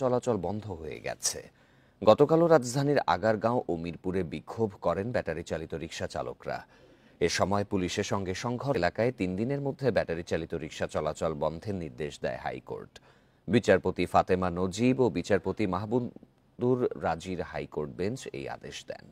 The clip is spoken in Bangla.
চলাচল বন্ধ হয়ে গেছে। গতকালও রাজধানীর আগারগাঁও ও মিরপুরে বিক্ষোভ করেন ব্যাটারি চালিত রিকশা চালকরা। এ সময় পুলিশের সঙ্গে সংঘর্ষ এলাকায় 3 দিনের মধ্যে ব্যাটারি চালিত রিকশা চলাচল বন্ধের নির্দেশ দেয় হাইকোর্ট। বিচারপতি ফাতেমা নজিব ও বিচারপতি মাহমুদুর রাজির হাইকোর্ট বেঞ্চ এই আদেশ দেন।